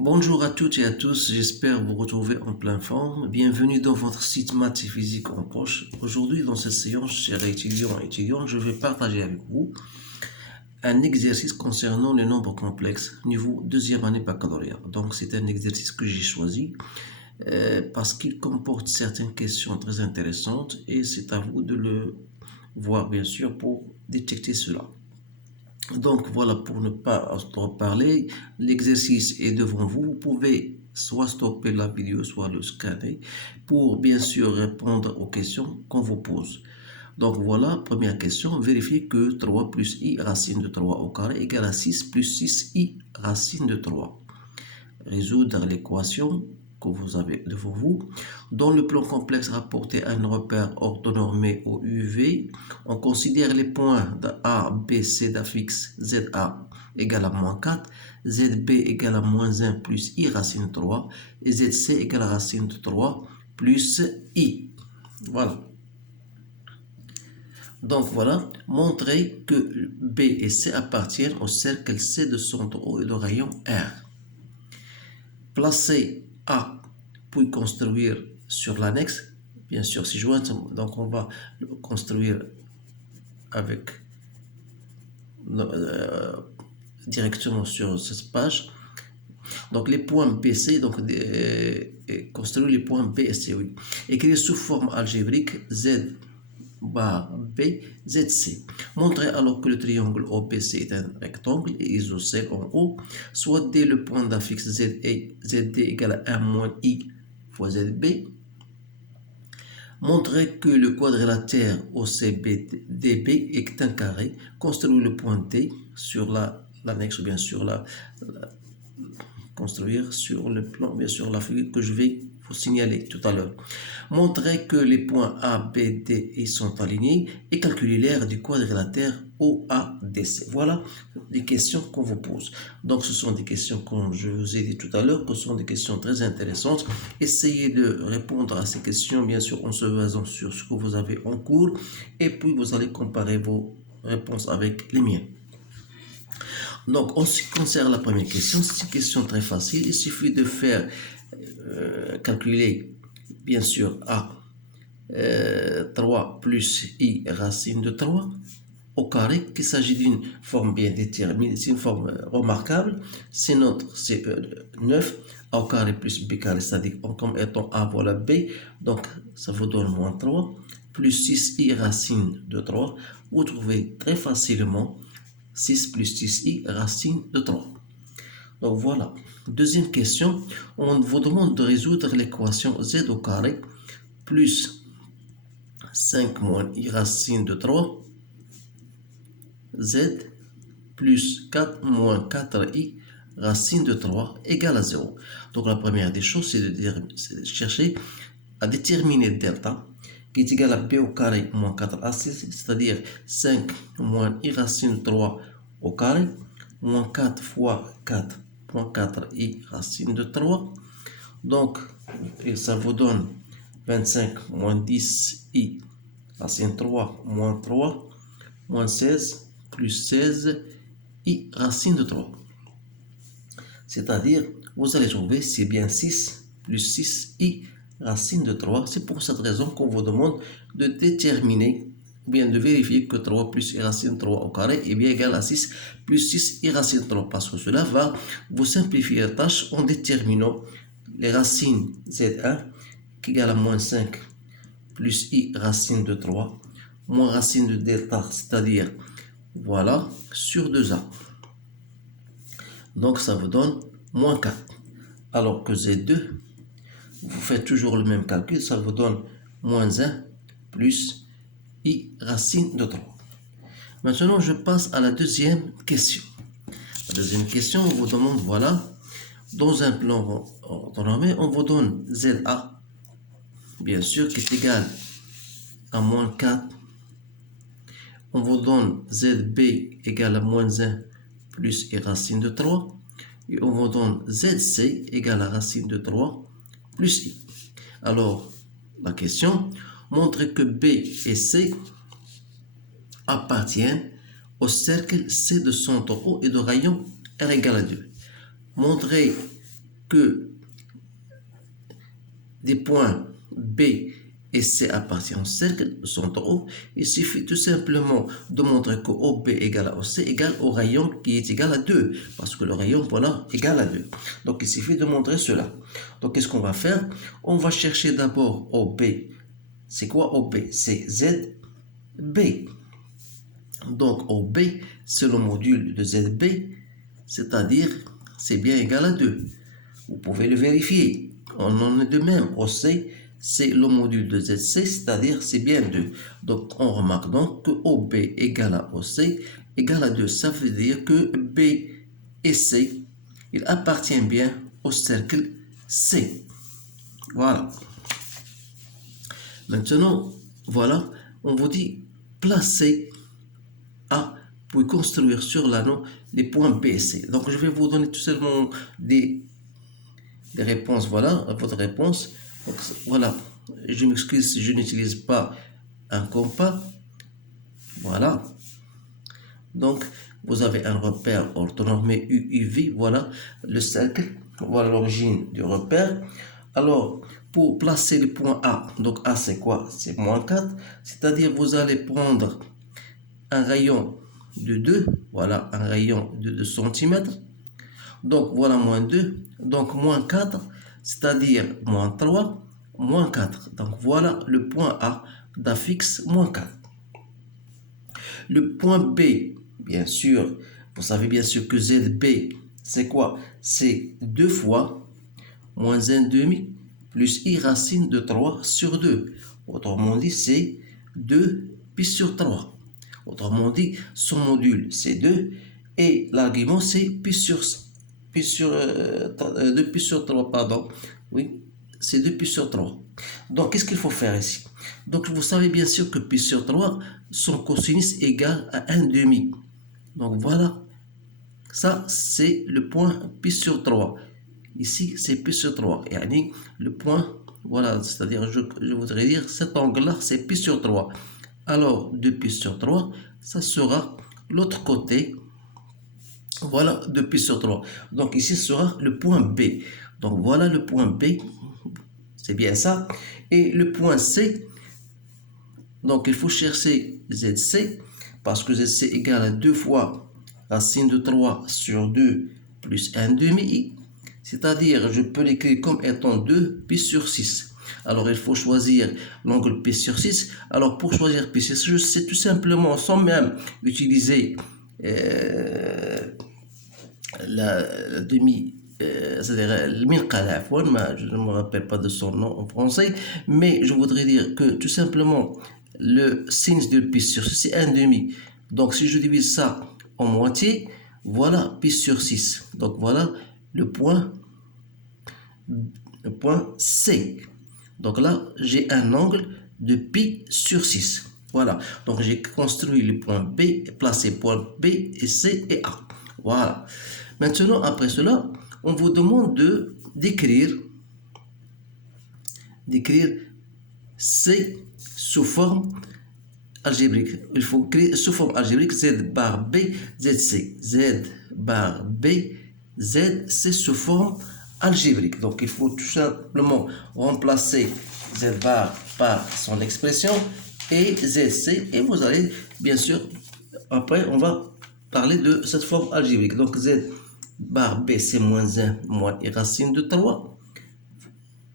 Bonjour à toutes et à tous, j'espère vous retrouver en pleine forme. Bienvenue dans votre site Maths et Physique en poche. Aujourd'hui, dans cette séance, chers étudiants et étudiantes, je vais partager avec vous un exercice concernant les nombres complexes, niveau deuxième année baccalauréat. Donc, c'est un exercice que j'ai choisi parce qu'il comporte certaines questions très intéressantes et c'est à vous de le voir, bien sûr, pour détecter cela. Donc voilà, pour ne pas trop parler, l'exercice est devant vous. Vous pouvez soit stopper la vidéo, soit le scanner pour bien sûr répondre aux questions qu'on vous pose. Donc voilà, première question, vérifiez que 3 plus i racine de 3 au carré égale à 6 plus 6i racine de 3. Résoudre l'équation que vous avez devant vous. Dans le plan complexe rapporté à un repère orthonormé au UV, on considère les points de A, B, C d'affixe ZA égale à moins 4, ZB égale à moins 1 plus I racine 3 et ZC égale à racine de 3 plus I. Voilà. Donc voilà, montrer que B et C appartiennent au cercle C de centre O et de rayon R. Placer A, puis construire sur l'annexe, bien sûr c'est jointe, donc on va le construire avec directement sur cette page. Donc les points B, C, donc construire les points B et C, oui. Écrire sous forme algébrique Z bar B, ZC. Montrer alors que le triangle OPC est un rectangle et isocèle en haut, soit dès le point d'affixe ZD égale à 1 moins I fois ZB. Montrer que le quadrilatère OCBDB est un carré. Construire le point T sur l'annexe ou bien sur construire sur le plan, bien sûr la figure que je vais vous signaler tout à l'heure. Montrer que les points A, B, D et sont alignés et calculer l'aire du quadrilatère OADC. Voilà les questions qu'on vous pose. Donc ce sont des questions, comme je vous ai dit tout à l'heure, que ce sont des questions très intéressantes. Essayez de répondre à ces questions, bien sûr, en se basant sur ce que vous avez en cours et puis vous allez comparer vos réponses avec les miennes. Donc, en ce qui concerne la première question, c'est une question très facile. Il suffit de faire calculer, bien sûr, A 3 plus I racine de 3 au carré, qu'il s'agit d'une forme bien déterminée, c'est une forme remarquable. C'est notre 9 A au carré plus B carré, c'est-à-dire comme étant A voilà B, donc ça vous donne moins 3, plus 6I racine de 3. Vous trouvez très facilement 6 plus 6i racine de 3. Donc voilà. Deuxième question, on vous demande de résoudre l'équation z au carré plus 5 moins i racine de 3 z plus 4 moins 4i racine de 3 égale à 0. Donc la première des choses, c'est de chercher à déterminer delta qui est égal à b au carré moins 4ac, c'est-à-dire 5 moins i racine de 3 au carré, moins 4 fois 4, moins 4i racine de 3. Donc, ça vous donne 25 moins 10i racine 3 moins 3, moins 16 plus 16i racine de 3. C'est-à-dire, vous allez trouver, c'est bien 6 plus 6i racine de 3. C'est pour cette raison qu'on vous demande de déterminer, ou bien de vérifier que 3 plus i racine de 3 au carré est bien égal à 6 plus 6 i racine de 3. Parce que cela va vous simplifier la tâche en déterminant les racines Z1 qui égale à moins 5 plus i racine de 3 moins racine de delta, c'est-à-dire voilà, sur 2a. Donc ça vous donne moins 4. Alors que Z2, vous faites toujours le même calcul, ça vous donne moins 1 plus i racine de 3. Maintenant, je passe à la deuxième question. La deuxième question, on vous demande, voilà, dans un plan orthonormé, on vous donne ZA, bien sûr, qui est égal à moins 4. On vous donne ZB égal à moins 1 plus i racine de 3. Et on vous donne ZC égale à racine de 3 plus i. Alors, la question, montre que B et C appartiennent au cercle C de centre O et de rayon R égale à 2. Montrez que des points B et C appartiennent au cercle, sont en haut, il suffit tout simplement de montrer que OB égale à OC égale au rayon qui est égal à 2, parce que le rayon, voilà, égale à 2. Donc, il suffit de montrer cela. Donc, qu'est-ce qu'on va faire? On va chercher d'abord OB. C'est quoi OB? C'est ZB. Donc, OB, c'est le module de ZB, c'est-à-dire, c'est bien égal à 2. Vous pouvez le vérifier. On en est de même. OC, c'est le module de ZC, c'est-à-dire c'est bien 2. Donc, on remarque donc que OB égale à OC égale à 2. Ça veut dire que B et C, il appartient bien au cercle C. Voilà. Maintenant, voilà, on vous dit placer A, puis construire sur l'anneau les points B et C. Donc, je vais vous donner tout simplement des réponses. Voilà, votre réponse. Donc, voilà, je m'excuse si je n'utilise pas un compas. Voilà. Donc, vous avez un repère orthonormé UV. Voilà le cercle. Voilà l'origine du repère. Alors, pour placer le point A, donc A c'est quoi? C'est moins 4. C'est-à-dire, vous allez prendre un rayon de 2. Voilà, un rayon de 2 cm. Donc, voilà moins 2. Donc, moins 4, c'est-à-dire moins 3, moins 4. Donc, voilà le point A d'affixe moins 4. Le point B, bien sûr, vous savez bien sûr que ZB, c'est quoi? C'est 2 fois moins 1 demi plus I racine de 3 sur 2. Autrement dit, c'est 2 pi sur 3. Autrement dit, son module, c'est 2 et l'argument, c'est pi sur 2 pi sur 3, pardon. Oui, c'est 2 pi sur 3. Donc, qu'est-ce qu'il faut faire ici? Donc, vous savez bien sûr que pi sur 3, son cosinus égale à 1 demi. Donc, voilà. Ça, c'est le point pi sur 3. Ici, c'est pi sur 3. Et le point, voilà, c'est-à-dire, je voudrais dire, cet angle-là, c'est pi sur 3. Alors, 2 pi sur 3, ça sera l'autre côté. Voilà, 2 pi sur 3. Donc, ici sera le point B. Donc, voilà le point B. C'est bien ça. Et le point C, donc il faut chercher ZC, parce que ZC égale à 2 fois racine de 3 sur 2 plus 1 demi. C'est-à-dire, je peux l'écrire comme étant 2 pi sur 6. Alors, il faut choisir l'angle pi sur 6. Alors, pour choisir pi sur 6, je sais tout simplement, sans même utiliser la demi, c'est-à-dire le minqala, je ne me rappelle pas de son nom en français, mais je voudrais dire que tout simplement, le sinus de pi sur 6, c'est 1 demi. Donc, si je divise ça en moitié, voilà pi sur 6. Donc, voilà le point C. Donc là, j'ai un angle de pi sur 6. Voilà. Donc, j'ai construit le point B, placé point B et C et A. Voilà. Maintenant, après cela, on vous demande d'écrire C sous forme algébrique. Il faut créer sous forme algébrique Z bar B, ZC. Z bar B, ZC sous forme algébrique. Donc, il faut tout simplement remplacer Z bar par son expression et ZC. Et vous allez, bien sûr, après, on va parler de cette forme algébrique. Donc, Z bar B, c'est moins 1, moins I racine de 3.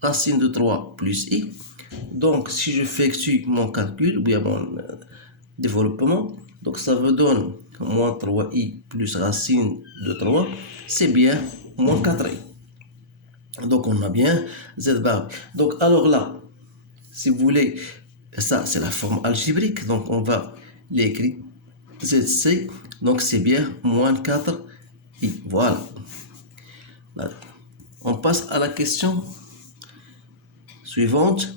Racine de 3 plus I. Donc, si j'effectue mon calcul, ou bien mon développement, donc ça me donne moins 3i plus racine de 3, c'est bien moins 4i. Donc, on a bien Z bar. Donc, alors là, si vous voulez, ça, c'est la forme algébrique. Donc, on va l'écrire ZC. Donc, c'est bien moins 4i. Voilà. Là, on passe à la question suivante.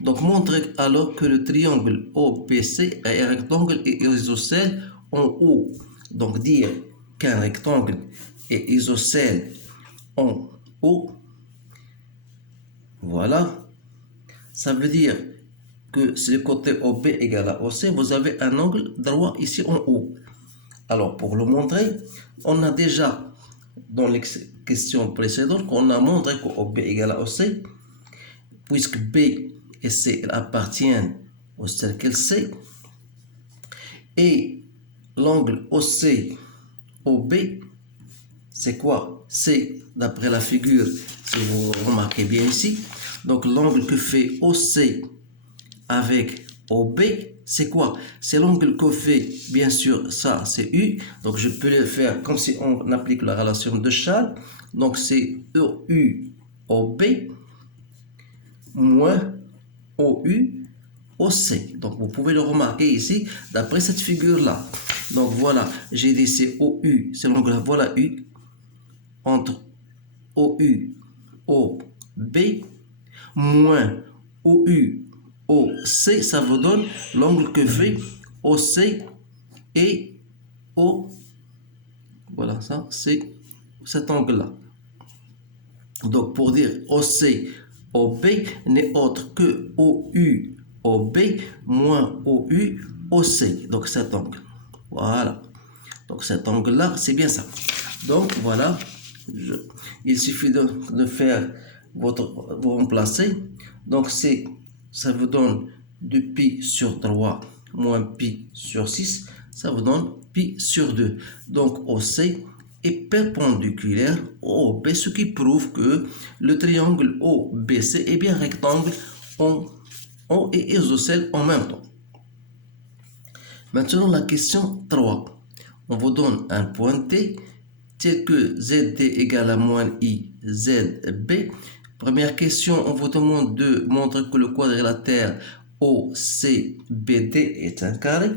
Donc, montrez alors que le triangle OPC est un rectangle et isocèle en haut. Donc, dire qu'un rectangle est isocèle en haut, voilà, ça veut dire que si le côté OB égale à OC, vous avez un angle droit ici en haut. Alors, pour le montrer, on a déjà dans les questions précédentes qu'on a montré que OB égale à OC, puisque B et C appartiennent au cercle C, et l'angle OC OB, c'est quoi? C'est, d'après la figure, si vous remarquez bien ici, donc l'angle que fait OC avec OB, c'est quoi? C'est l'angle que fait, bien sûr, ça c'est U, donc je peux le faire comme si on applique la relation de Charles, donc c'est EU OB moins OU OC. Donc vous pouvez le remarquer ici, d'après cette figure-là. Donc voilà, j'ai dit c'est OU, c'est l'angle, voilà U, entre OU, OB, moins OU, OC, ça vous donne l'angle que fait OC et O. Voilà, ça, c'est cet angle-là. Donc, pour dire OC, OB n'est autre que OU, OB moins OU, OC. Donc, cet angle. Voilà. Donc, cet angle-là, c'est bien ça. Donc, voilà. Il suffit de faire vous remplacer. Donc, ça vous donne 2π sur 3 moins π sur 6. Ça vous donne π sur 2. Donc, OC est perpendiculaire au OB, ce qui prouve que le triangle OBC est bien rectangle en et isocèle en même temps. Maintenant, la question 3. On vous donne un point T tel que ZD égale à moins I ZB. Première question, on vous demande de montrer que le quadrilatère OCBD est un carré.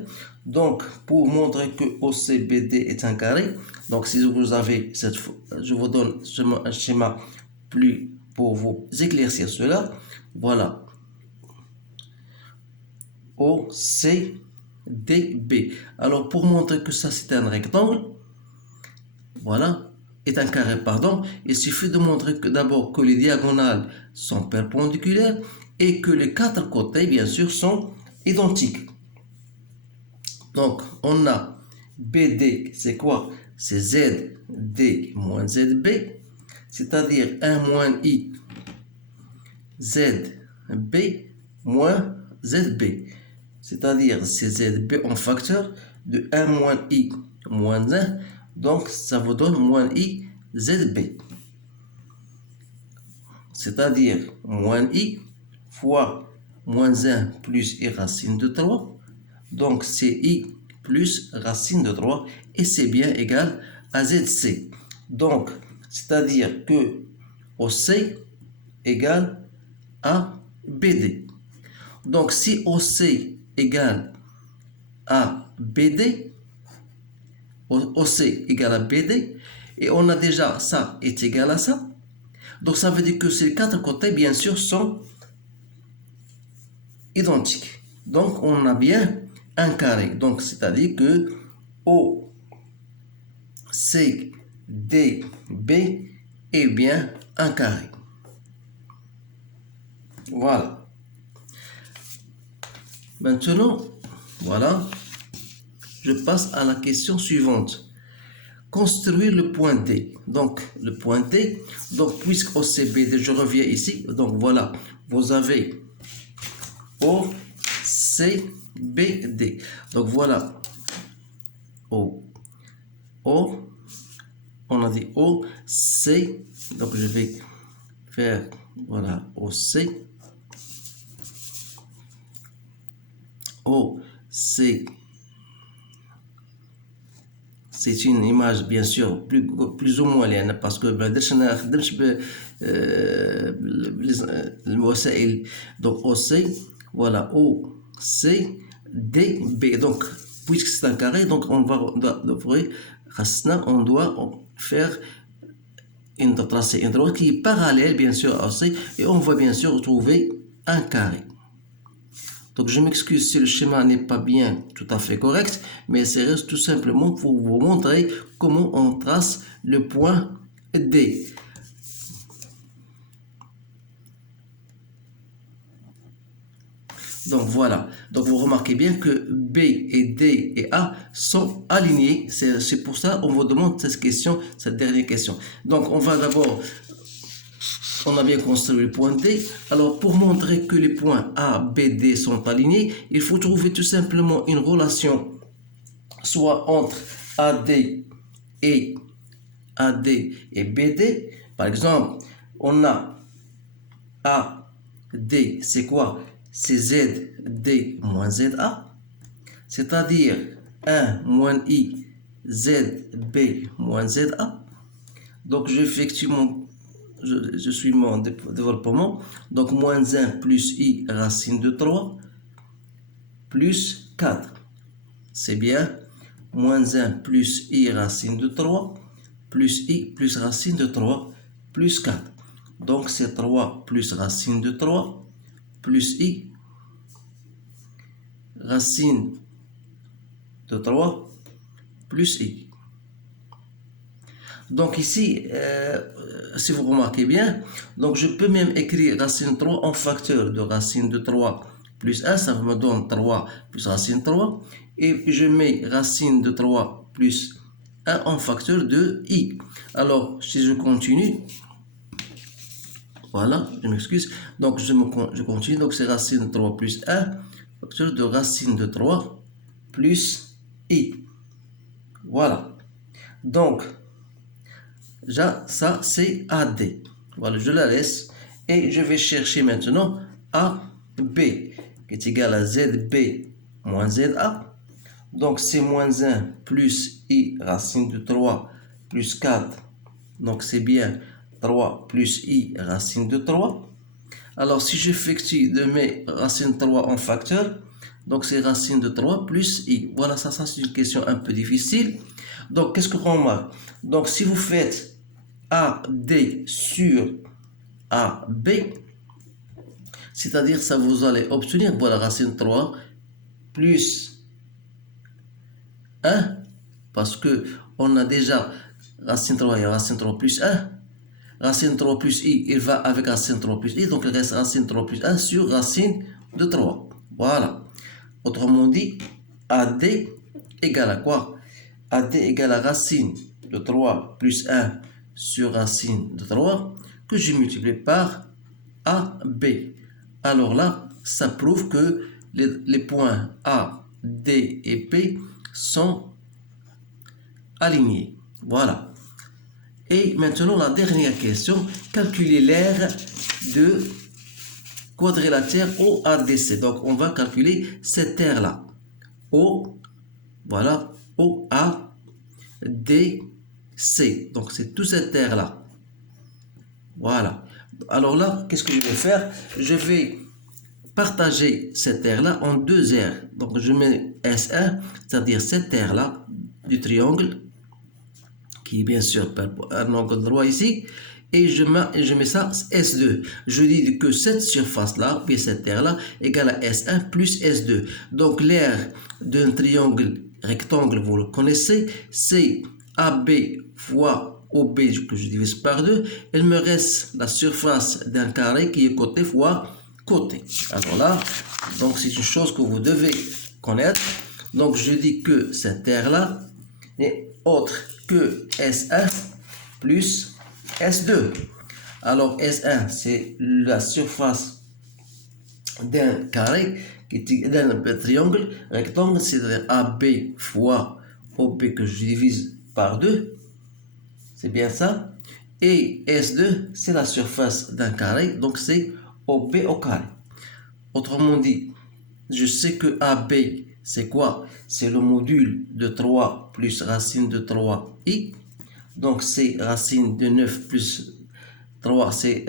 Donc, pour montrer que OCBD est un carré, donc si vous avez je vous donne un schéma plus pour vous éclaircir cela. Voilà. OCDB. Alors, pour montrer que ça c'est un rectangle, voilà, est un carré, pardon, il suffit de montrer que d'abord que les diagonales sont perpendiculaires et que les quatre côtés, bien sûr, sont identiques. Donc, on a BD, c'est quoi? C'est ZD moins ZB, c'est-à-dire 1 moins I ZB moins ZB, c'est-à-dire c'est ZB en facteur de 1 moins I moins 1, donc ça vous donne moins I ZB, c'est-à-dire moins I fois moins 1 plus I racine de 3, donc c'est I plus racine de 3, et c'est bien égal à ZC. Donc, c'est-à-dire que OC égale à BD. Donc, si OC égale à BD, OC égale à BD, et on a déjà ça est égal à ça, donc ça veut dire que ces quatre côtés, bien sûr, sont identiques. Donc, on a bien un carré. Donc, c'est-à-dire que OCDB est bien un carré. Voilà. Maintenant, voilà, je passe à la question suivante. Construire le point D. Donc, le point D, donc puisque OCBD, je reviens ici, donc voilà, vous avez OCBD. Donc voilà, on a dit OC, donc je vais faire, voilà, OC, c'est une image bien sûr plus ou moins liane parce que donc OC, voilà, OCDB. Donc puisque c'est un carré, donc on doit faire tracer une droite qui est parallèle bien sûr à OC, et on va bien sûr trouver un carré. Donc je m'excuse si le schéma n'est pas bien tout à fait correct, mais c'est reste tout simplement pour vous montrer comment on trace le point D. Donc voilà, donc vous remarquez bien que B et D et A sont alignés, c'est pour ça qu'on vous demande cette question, cette dernière question. Donc on va d'abord, on a bien construit le point D, alors pour montrer que les points A, B, D sont alignés, il faut trouver tout simplement une relation soit entre AD et AD et BD. Par exemple, on a AD, c'est quoi? C'est ZD moins ZA, c'est-à-dire 1 moins I ZB moins ZA. Donc j'effectue je suis mon développement, donc moins 1 plus I racine de 3 plus 4. C'est bien, moins 1 plus I racine de 3 plus I plus racine de 3 plus 4. Donc c'est 3 plus racine de 3 plus I racine de 3 plus I. Donc ici, si vous remarquez bien, donc je peux même écrire racine 3 en facteur de racine de 3 plus 1, ça me donne 3 plus racine 3. Et je mets racine de 3 plus 1 en facteur de I. Alors, si je continue, voilà, je m'excuse. Donc, je continue. Donc, c'est racine de 3 plus 1, facteur de racine de 3 plus I. Voilà. Donc, ça, c'est AD. Voilà, je la laisse. Et je vais chercher maintenant AB, qui est égal à ZB moins ZA. Donc, c'est moins 1 plus I racine de 3 plus 4. Donc, c'est bien 3 plus I racine de 3. Alors, si j'effectue de mes racines 3 en facteur, donc c'est racine de 3 plus I. Voilà, ça c'est une question un peu difficile. Donc, qu'est-ce qu'on remarque? Donc, si vous faites AD sur AB, c'est-à-dire ça vous allez obtenir, voilà, racine 3 plus 1, parce que on a déjà racine 3 et racine 3 plus 1. Racine 3 plus I, il va avec racine 3 plus I, donc il reste racine 3 plus 1 sur racine de 3. Voilà. Autrement dit, AD égale à quoi? AD égale à racine de 3 plus 1 sur racine de 3 que je multiplie par AB. Alors là, ça prouve que les points A, D et P sont alignés. Voilà. Et maintenant, la dernière question, calculer l'aire de quadrilatère OADC. Donc, on va calculer cette aire-là. Voilà, OADC. Donc, c'est toute cette aire-là. Voilà. Alors là, qu'est-ce que je vais faire? Je vais partager cette aire-là en deux aires. Donc, je mets S1, c'est-à-dire cette aire-là du triangle, qui est bien sûr un angle droit ici, et je mets ça S2. Je dis que cette surface-là, puis cette aire-là, égale à S1 plus S2. Donc l'aire d'un triangle rectangle, vous le connaissez, c'est AB fois OB que je divise par 2. Il me reste la surface d'un carré qui est côté fois côté. Alors là, donc c'est une chose que vous devez connaître. Donc je dis que cette aire-là est autre que S1 plus S2. Alors S1, c'est la surface d'un carré, d'un triangle rectangle, c'est-à-dire AB fois OB que je divise par 2. C'est bien ça. Et S2, c'est la surface d'un carré, donc c'est OB au carré. Autrement dit, je sais que AB, c'est quoi? C'est le module de 3 plus racine de 3i. Donc, c'est racine de 9 plus 3, c'est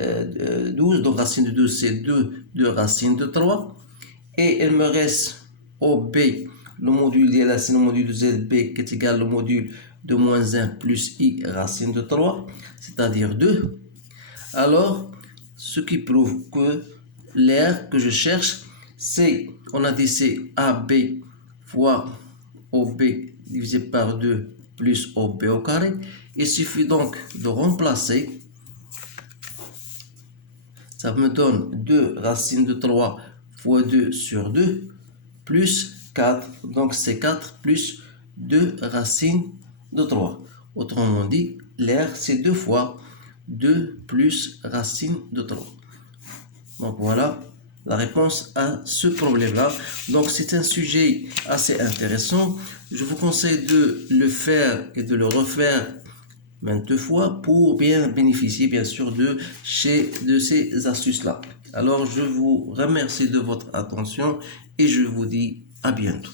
12. Donc, racine de 12, c'est 2 de racine de 3. Et il me reste OB, le module de la, c'est le module de ZB qui est égal au module de moins 1 plus I racine de 3, c'est-à-dire 2. Alors, ce qui prouve que l'aire que je cherche, c'est, on a dit c'est AB fois OB divisé par 2 plus OB au carré. Il suffit donc de remplacer. Ça me donne 2 racine de 3 fois 2 sur 2 plus 4. Donc c'est 4 plus 2 racine de 3. Autrement dit, l'air c'est 2 fois 2 plus racine de 3. Donc voilà la réponse à ce problème-là. Donc c'est un sujet assez intéressant. Je vous conseille de le faire et de le refaire maintes fois pour bien bénéficier bien sûr de ces astuces-là. Alors je vous remercie de votre attention et je vous dis à bientôt.